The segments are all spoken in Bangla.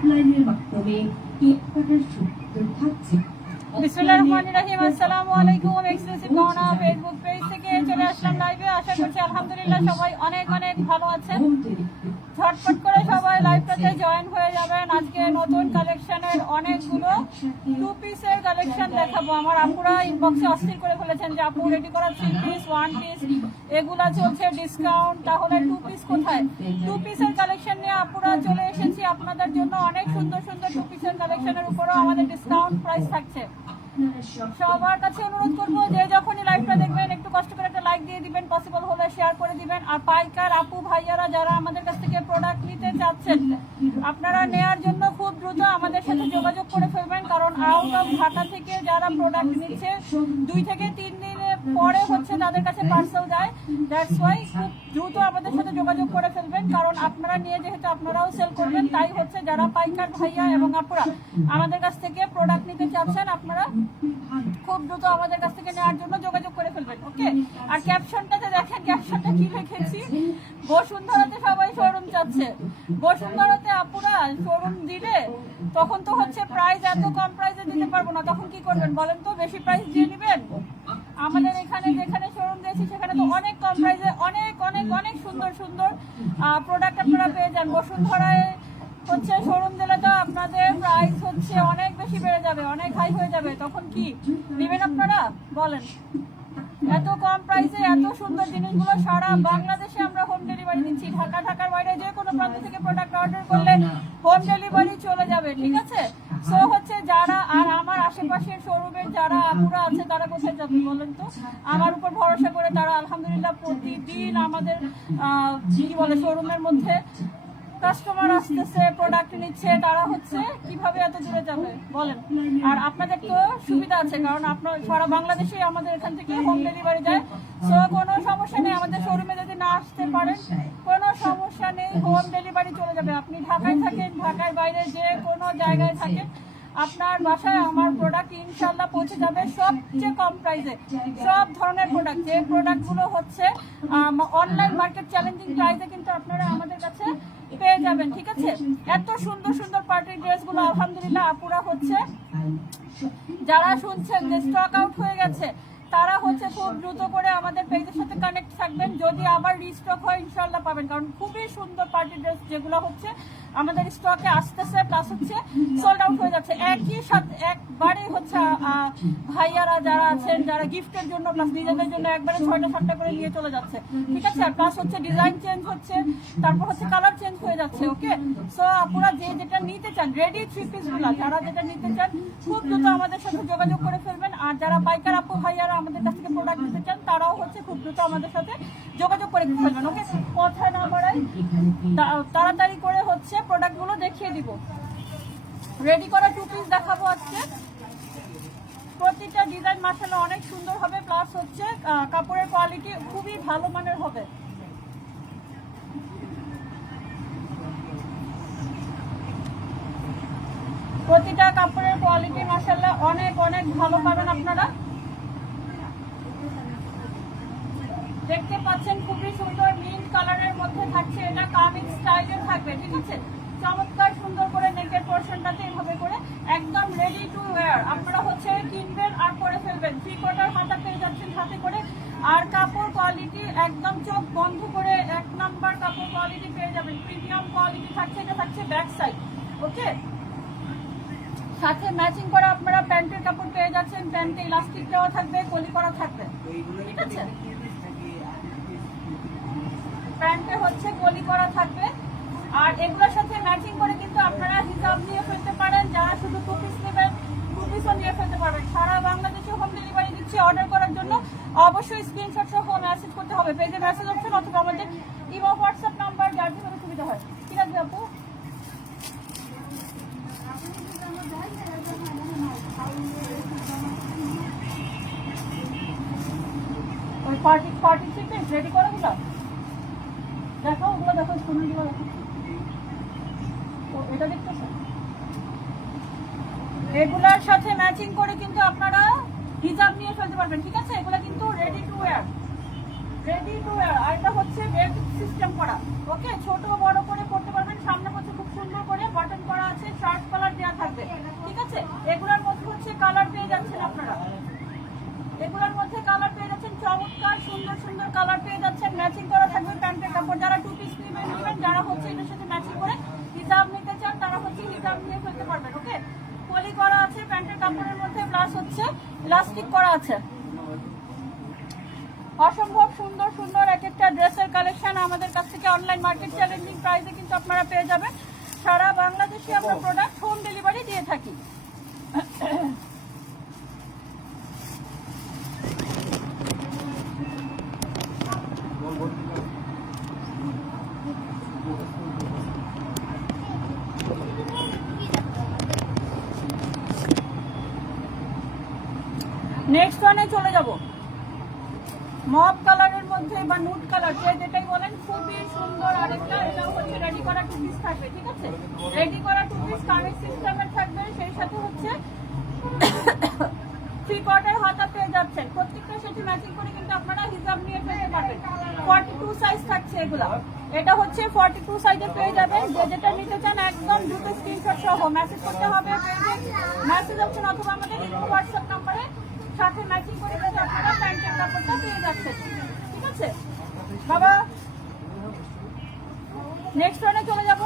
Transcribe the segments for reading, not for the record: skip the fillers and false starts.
অফলাইনের মাধ্যমে কেনাকাটার সুযোগ থাকছে। বিসমিল্লাহির রহমানির রহিম। আসসালামু আলাইকুম। এক্সক্লুসিভ গহনা ফেসবুক পেজ থেকে চলে আসলাম লাইভে। আশা করছি আলহামদুলিল্লাহ সবাই অনেক অনেক ভালো আছেন। ঝটপট করে সবাই লাইভটাতে জয়েন হয়ে যাবেন। আজকে নতুন কালেকশনের অনেকগুলো টু পিসের কালেকশন দেখাবো। আমার আপুরা ইনবক্সে অস্থির করে ফেলেছেন যে আপু রেডি করা 3 পিস 1 পিস এগুলা চলছে ডিসকাউন্ট, তাহলে 2 পিস কোথায়? 2 পিসের কালেকশন নিয়ে আপুরা চলে এসেছি আপনাদের জন্য। অনেক সুন্দর সুন্দর 2 পিসের কালেকশনের উপরও আমাদের ডিসকাউন্ট প্রাইস থাকছে। সবার কাছে অনুরোধ করবো যে যখনই লাইভটা দেখবেন একটু কষ্ট করে একটা লাইক দিয়ে দিবেন, পসিবল হলে শেয়ার করে দিবেন। আর পাইকার আপু ভাইয়ারা যারা আমাদের কাছ থেকে প্রোডাক্ট নিতে চাচ্ছেন, আপনারা নেয়ার জন্য খুব দ্রুত আমাদের সাথে যোগাযোগ করে ফেলবেন, কারণ আউট অফ ঢাকা থেকে যারা প্রোডাক্ট নিচ্ছে 2 থেকে 3 দিনের পরে হচ্ছে তাদের কাছে পার্সেল যায়। দ্যাটস ওয়াই খুব দ্রুত আমাদের সাথে যোগাযোগ করে ফেলবেন, কারণ আপনারা নিয়ে যেহেতু আপনারাও সেল করবেন, তাই হচ্ছে যারা পাইকার ভাইয়া এবং আপুরা আমাদের কাছ থেকে প্রোডাক্ট নিতে চাচ্ছেন আপনারা খুব দ্রুত আমাদের কাছ থেকে নেওয়ার জন্য যোগাযোগ করে ফেলবেন। ওকে, আর ক্যাপশনটাতে দেখেন, ক্যাপশনটা কি লিখেছি, বসুন্ধরাতে সবাই শোরুম চাচ্ছে। বসুন্ধরাতে আপুরা শোরুম দিলে তখন তো হচ্ছে প্রাইস এত কম প্রাইসে দিতে পারবো না, তখন কি করবেন বলেন তো? বেশি প্রাইস দিয়ে নেবেন। আমাদের এখানে যেখানে শোরুম দিয়েছি সেখানে তো অনেক কম প্রাইসে অনেক অনেক অনেক সুন্দর সুন্দর প্রোডাক্ট আপনারা পেয়ে যান। বসুন্ধরায় হচ্ছে শোরুম দিলে তো আপনাদের প্রাইস হচ্ছে অনেক বেশি বেড়ে যাবে, অনেক হাই হয়ে যাবে, তখন কি নেবেন আপনারা বলেন? এত কম প্রাইসে এত সুন্দর জিনিসগুলো সারা বাংলাদেশে আমরা হোম ডেলিভারি দিচ্ছি। ঢাকার বাইরে যে কোনো প্রান্ত থেকে প্রোডাক্ট অর্ডার করলে হোম ডেলিভারি চলে যাবে, ঠিক আছে? সো হচ্ছে যারা আর আমার আশেপাশের শোরুমের যারা আপুরা আছে তারা কোথায় যাবে বলেন তো? আমার উপর ভরসা করে তারা আলহামদুলিল্লাহ প্রতিদিন আমাদের কি বলে শোরুমের মধ্যে কাস্টমার আসতেছে, প্রোডাক্ট নিচ্ছে, তারা হচ্ছে কিভাবে এত দূরে যাবে বলেন? আর আপনাদের তো সুবিধা আছে, কারণ আপনার সারা বাংলাদেশে আমাদের এখান থেকে হোম ডেলিভারি যায়। সো কোনো সমস্যা নেই, আমাদের শোরুমে যদি না আসতে পারেন কোনো সমস্যা নেই, হোম ডেলিভারি চলে যাবে। আপনি ঢাকায় থাকেন, ঢাকার বাইরে যে কোনো জায়গায় থাকেন, আপনার বাসায় আমার প্রোডাক্ট ইনশাল্লাহ পৌঁছে যাবে সবচেয়ে কম প্রাইসে। সব ধরনের প্রোডাক্ট, যে প্রোডাক্টগুলো হচ্ছে অনলাইন মার্কেট চ্যালেঞ্জিং প্রাইসে কিন্তু আপনারা আমাদের কাছে পেয়ে যাবেন, ঠিক আছে? এত সুন্দর সুন্দর পার্টি ড্রেসগুলো আলহামদুলিল্লাহ আপুরা হচ্ছে যারা শুনছেন যে স্টক আউট হয়ে গেছে, তারা হচ্ছে খুব দ্রুত করে আমাদের পেজের সাথে কানেক্ট থাকবেন। যদি আবার রিস্টক হয় ইনশাল্লাহ পাবেন, কারণ খুবই সুন্দর পার্টি ড্রেস যেগুলো হচ্ছে আমাদের স্টকে আসতেছে, প্লাস হচ্ছে সোল্ড আউট হয়ে যাচ্ছে একই সাথে। একবারেই হচ্ছে ভাইয়ারা যারা আছেন যারা গিফটের জন্য প্লাস নিজেদের জন্য একবারে 6টা 7টা করে নিয়ে চলে যাচ্ছে, ঠিক আছে? আর প্লাস হচ্ছে ডিজাইন চেঞ্জ হচ্ছে, তারপর হচ্ছে কালার চেঞ্জ হয়ে যাচ্ছে। ওকে, সো আপনারা যে যেটা নিতে চান রেডি 3 পিসগুলো যারা যেটা নিতে চান খুব দ্রুত আমাদের সাথে যোগাযোগ করে ফেলবেন। আর যারা পাইকার আপু ভাইয়ারা আমাদের কাছ থেকে প্রোডাক্ট নিতে চান তারাও হচ্ছে খুব দ্রুত আমাদের সাথে যোগাযোগ করে ফেলবেন। ওকে, কথায় না বাড়াই তাড়াতাড়ি করে হচ্ছে প্রোডাক্টগুলো দেখিয়ে দিব। রেডি করা 2 পিস দেখাবো আজকে। প্রতিটা ডিজাইন মাশাআল্লাহ অনেক সুন্দর হবে, প্লাস হচ্ছে কাপড়ের কোয়ালিটি খুবই ভালো মানের হবে। প্রতিটা কাপড়ের কোয়ালিটি মাশাআল্লাহ অনেক অনেক ভালো পাবেন আপনারা। দেখতে পাচ্ছেন খুবই সুন্দর মিন্ট কালারের মধ্যে থাকছে, এটা কামিং স্টাইলে থাকবে, ঠিক আছে? চমৎকার সুন্দর করে নেকের পোরশনটাতে এইভাবে করে একদম রেডি টু ওয়্যার। আপনারা হচ্ছে কিনবেন আর পরে ফেলবেন। 3/4 হাতা পেয়ে যাচ্ছেন সাথে করে। আর কাপড় কোয়ালিটি একদম চোখ বন্ধ করে 1 নাম্বার কাপড় কোয়ালিটি পেয়ে যাবেন, প্রিমিয়াম কোয়ালিটি থাকছে। এটা থাকছে ব্যাক সাইড। ওকে, সাথে ম্যাচিং করা আপনারা প্যান্টের কাপড় পেয়ে যাচ্ছেন, প্যান্টে ইলাস্টিক দেওয়া থাকবে, কলি করা থাকবে, ঠিক আছে? প্যান্টে হচ্ছে কলি করা থাকবে। আর এগুলোর সাথে ম্যাচিং করে কিন্তু আপনারা হিজাব নিয়ে ফেলতে পারেন। যারা শুধু 2 পিস নেবেন 2 পিসও নিয়ে ফেলতে পারবেন। সারা বাংলাদেশে হোম ডেলিভারি দিচ্ছি। অর্ডার করার জন্য অবশ্যই স্ক্রিনশট সহ মেসেজ করতে হবে, পেজে মেসেজ অপশন অথবা আমাদের ইমো হোয়াটসঅ্যাপ নাম্বার যার যেভাবে সুবিধা হয়, ঠিক আছে আপু? ওই পার্টি চিকেন রেডি করা গুলো দেখো, ওগুলো দেখো, স্টুডেন্টগুলো দেখো। এটা দেখতেছো? এগুলার সাথে ম্যাচিং করে কিন্তু আপনারা হিজাব নিয়ে ফেলতে পারবেন, ঠিক আছে? এগুলো কিন্তু রেডি টু ওয়্যার। আর এটা হচ্ছে বেল্ট সিস্টেম করা। ওকে, ছোট বড় করে করতে পারবেন। সামনে হচ্ছে খুব সুন্দর করে বাটন করা আছে, প্যান্টের কাপড়ের মধ্যে, প্লাস হচ্ছে ইলাস্টিক করা আছে। অসম্ভব সুন্দর সুন্দর এক একটা ড্রেসের কালেকশন আমাদের কাছ থেকে অনলাইন মার্কেট চ্যালেঞ্জিং প্রাইসে কিন্তু আপনারা পেয়ে যাবেন। সারা বাংলাদেশে আমরা প্রোডাক্ট হোম ডেলিভারি দিয়ে থাকি। নেক্সট ওয়ানে চলে যাব, মব কালারের মধ্যে বা নুড কালার, যেটাই বলেন, খুবই সুন্দর আরেকটা। এটাও হচ্ছে রেডি করা টু পিস থাকবে, ঠিক আছে? রেডি করা টু পিস কামিজ সিস্টেমের থাকবে, সেই সাথে হচ্ছে 3/4 হাতা পেয়ে যাচ্ছেন। প্রত্যেকটার সাথে ম্যাচিং করে কিন্তু আপনারা হিজাব নিয়ে ফেলতে পারবেন। 42 সাইজ থাকছে এগুলা। এটা হচ্ছে 42 সাইজে পেয়ে যাবেন। যে যেটা নিতে চান একদম দ্রুত স্ক্রিনশট সহ মেসেজ করতে হবে। মেসেজ অপশন অথবা আমাদের হোয়াটসঅ্যাপ নম্বরে সাথে ম্যাচিং করে কিন্তু আপনারা প্যান্টের কাপড়টা পেয়ে যাচ্ছেন, ঠিক আছে বাবা? নেক্সট ওয়ানে চলে যাব,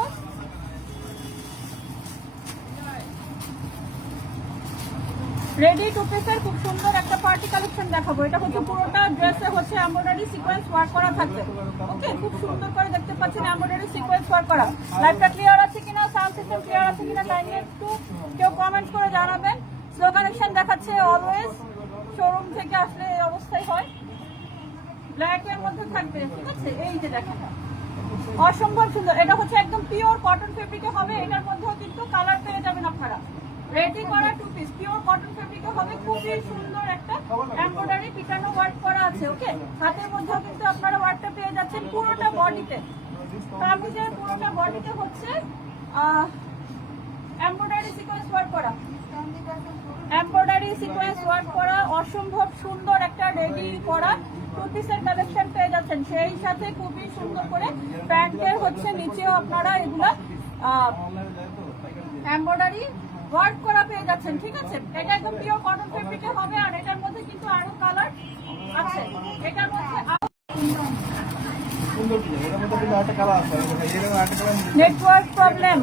রেডি টু পিসের খুব সুন্দর একটা পার্টি কালেকশন দেখাবো। এটা হচ্ছে পুরোটা ড্রেসে হচ্ছে এমব্রয়ডারি সিকোয়েন্স ওয়ার্ক করা থাকবে। ওকে, খুব সুন্দর করে দেখতে পাচ্ছেন এমব্রয়ডারি সিকোয়েন্স ওয়ার্ক করা। লাইভটা ক্লিয়ার আছে কিনা, সাউন্ড সিস্টেম ক্লিয়ার আছে কিনা কাইন্ডলি একটু কেউ কমেন্ট করে জানাবেন। স্লো কালেকশন দেখাচ্ছে অলওয়েজ, শোরুম থেকে আসলে এই অবস্থায় হয়। ব্ল্যাক এর মধ্যে থাকবে, ঠিক আছে? এই যে দেখেন, অসম্ভব সুন্দর। এটা হচ্ছে একদম পিওর কটন ফেব্রিকে হবে। এটার মধ্যেও কিন্তু কালার পেয়ে যাবেন আপনারা। রেডি করা টু পিস পিওর কটন ফেব্রিকে হবে। খুবই সুন্দর একটা এমব্রয়ডারি পিটানো ওয়ার্ক করা আছে। ওকে, হাতের মধ্যেও কিন্তু আপনারা ওয়ার্কটা পেয়ে যাচ্ছেন পুরোটা বডিতে। কামিজের পুরোটা বডিতে হচ্ছে এমব্রয়ডারি সিকোয়েন্স ওয়ার্ক করা, এমব্রয়ডারি সিকোয়েন্স ওয়ার্ক করা। অসম্ভব সুন্দর একটা রেডি করা টু পিসের কালেকশন পেয়ে যাচ্ছেন। সেই সাথে খুবই সুন্দর করে প্যান্টের হচ্ছে নিচেও আপনারা এগুলা এমব্রয়ডারি ওয়ার্ক করা পেয়ে যাচ্ছেন, ঠিক আছে? এটা একদম পিওর কটন ফেব্রিকে হবে। আর এটার মধ্যে কিন্তু আরো কালার আছে। এটার মধ্যে নেটওয়ার্ক প্রবলেম।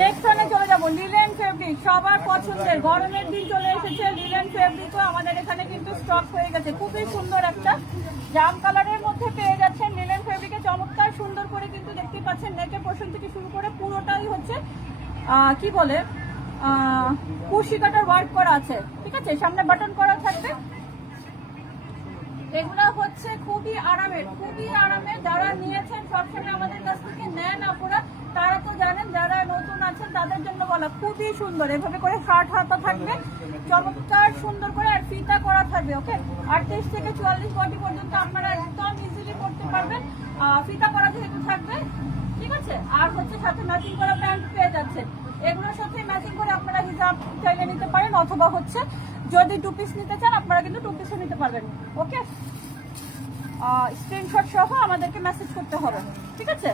নেক্সট ওয়ানে চলে যাবো, লিলেন ফেব্রিক, সবার পছন্দের। গরমের দিন চলে এসেছে, লিলেন ফেব্রিকও আমাদের এখানে কিন্তু স্টক হয়ে গেছে। খুবই সুন্দর একটা জাম কালারের মধ্যে পেয়ে যাচ্ছেন লিলেন ফেব্রিকে। চমৎকার সুন্দর করে কিন্তু দেখতে পাচ্ছেন নেকের পোর্শন থেকে শুরু করে পুরোটাই হচ্ছে কি বলে কুশি কাটার ওয়ার্ক করা আছে, ঠিক আছে? সামনে বাটন করা থাকবে। এগুলা হচ্ছে খুবই আরামের, খুবই আরামের। যারা নিয়েছেন সবসময় আমাদের কাছ থেকে নেন আপনারা, তারা তো জানেন। যারা নতুন আছেন তাদের জন্য বলা, খুবই সুন্দর। এভাবে করে 60 হাতা থাকবে, চমৎকার সুন্দর করে, আর ফিতা করা থাকবে। ওকে, 38 থেকে 44 বডি পর্যন্ত আপনারা একদম ইজিলি করতে পারবেন। ফিতা করা যেহেতু থাকবে, ঠিক আছে? আর হচ্ছে সাথে ম্যাচিং করা প্যান্ট পেয়ে যাচ্ছেন। এগুলোর সাথে ম্যাচিং করে আপনারা হিজাব চাইলে নিতে পারেন, অথবা হচ্ছে যদি টু পিস নিতে চান আপনারা কিন্তু টু পিসও নিতে পারবেন। ওকে, স্ক্রিনশট সহ আমাদেরকে মেসেজ করতে হবে, ঠিক আছে?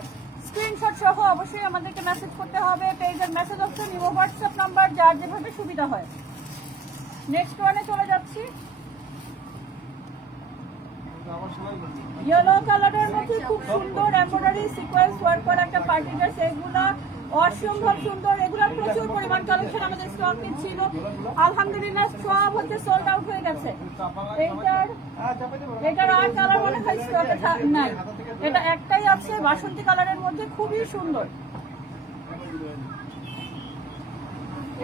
স্ক্রিনশট সহ অবশ্যই আমাদেরকে মেসেজ করতে হবে। পেজের message option, imo, WhatsApp number, যার যেভাবে সুবিধা হয়। নেক্সট ওয়ানে চলে যাচ্ছি, ইয়েলো কালারের মধ্যে খুব সুন্দর এমব্রয়ডারি সিকোয়েন্স ওয়ার্ক করা একটা পার্টি ড্রেস। এগুলা অসম্ভব সুন্দর। এগুলোর প্রচুর পরিমাণ কালেকশন আমাদের স্টকে ছিল। আলহামদুলিল্লাহ সব হচ্ছে সোল্ড আউট হয়ে গেছে। এটার আর কালার মনে হয় স্টকে নাই। এটা একটাই আছে বাসন্তী কালারের মধ্যে, খুবই সুন্দর।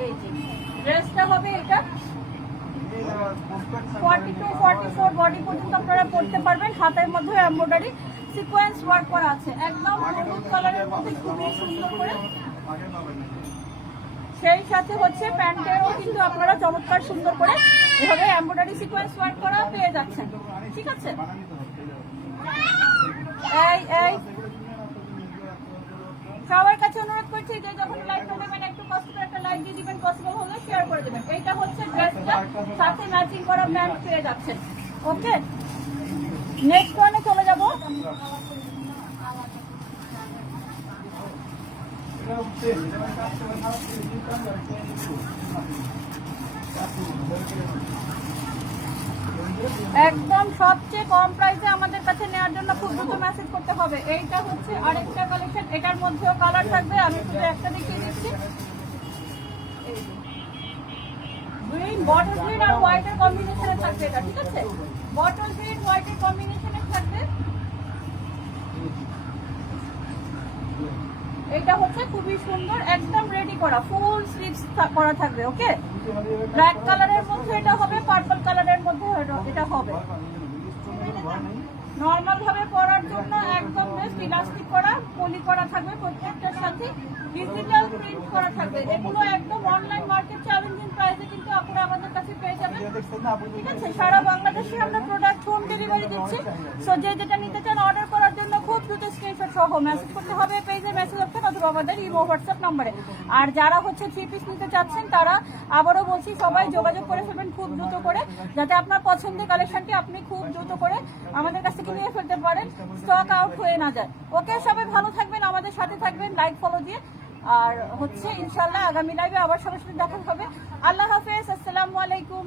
এই যে ড্রেসটা হবে এটা 42-44 বডি পর্যন্ত আপনারা পড়তে পারবেন। হাতের মধ্যে এমব্রয়ডারি সিকোয়েন্স ওয়ার্ক করা আছে, একদম হলুদ কালারের মধ্যে খুবই সুন্দর করে। সেই সাথে হচ্ছে প্যান্টেরও কিন্তু আপনারা চমৎকার সুন্দর করে এভাবে এমব্রয়ডারি সিকোয়েন্স ওয়ার্ক করা পেয়ে যাচ্ছেন, ঠিক আছে? এই সবার কাছে অনুরোধ করছি যে যখন লাইভটা নেবেন একটু কষ্ট করে একটা লাইক দিয়ে দিবেন, পসিবল হলে শেয়ার করে দেবেন। এইটা হচ্ছে ড্রেসটা, সাথে ম্যাচিং করা প্যান্ট পেয়ে যাচ্ছেন। ওকে, নেক্সট ওয়ানে চলে যাব। একদম সবচেয়ে কম প্রাইসে আমাদের কাছে নেওয়ার জন্য খুব দ্রুত মেসেজ করতে হবে। এইটা হচ্ছে আরেকটা কালেকশন, এটার মধ্যেও কালার থাকবে। আমি শুধু একটা দেখিয়ে দিচ্ছি। গ্রিন, বটল গ্রিন আর হোয়াইটের কম্বিনেশনে থাকবে এটা, ঠিক আছে? বটল গ্রিন হোয়াইটের কম্বিনেশনে থাকবে। এটা হচ্ছে খুবই সুন্দর, একদম রেডি করা, ফুল স্লিভস করা থাকবে। ওকে, ব্ল্যাক কালারের মধ্যে এটা হবে, পার্পল কালারের মধ্যে এটা হবে। নর্মাল ভাবে পরার জন্য একদম বেস্ট, ইলাস্টিক করা, পলি করা থাকবে প্রত্যেকটার সাথে, ডিজিটাল প্রিন্ট করা থাকবে। এগুলো একদম অনলাইন মার্কেট চ্যালেঞ্জিং প্রাইসে কিন্তু আপনারা আমাদের কাছে পেয়ে যাবেন, ঠিক আছে? সারা বাংলাদেশে আমরা প্রোডাক্ট হোম ডেলিভারি দিচ্ছি। সো যে যেটা নিতে চান অর্ডার করার জন্য খুব দ্রুত স্ক্রিনশট সহ মেসেজ করতে হবে পেজে মেসেজ অপশন অথবা আমাদের ইমো হোয়াটসঅ্যাপ নম্বরে। আর যারা হচ্ছে 3 পিস নিতে চাচ্ছেন তারা আবারও বলছি সবাই যোগাযোগ করে ফেলবেন খুব দ্রুত করে, যাতে আপনার পছন্দের কালেকশনটি আপনি খুব দ্রুত করে আমাদের কাছ থেকে নিয়ে ফেলতে পারেন, স্টক আউট হয়ে না যায়। ওকে, সবাই ভালো থাকবেন, আমাদের সাথে থাকবেন লাইক ফলো দিয়ে। আর হচ্ছে ইনশাল্লাহ আগামী লাইভে আবার সবার সাথে দেখা হবে। আল্লাহ হাফেজ, আসসালামু আলাইকুম।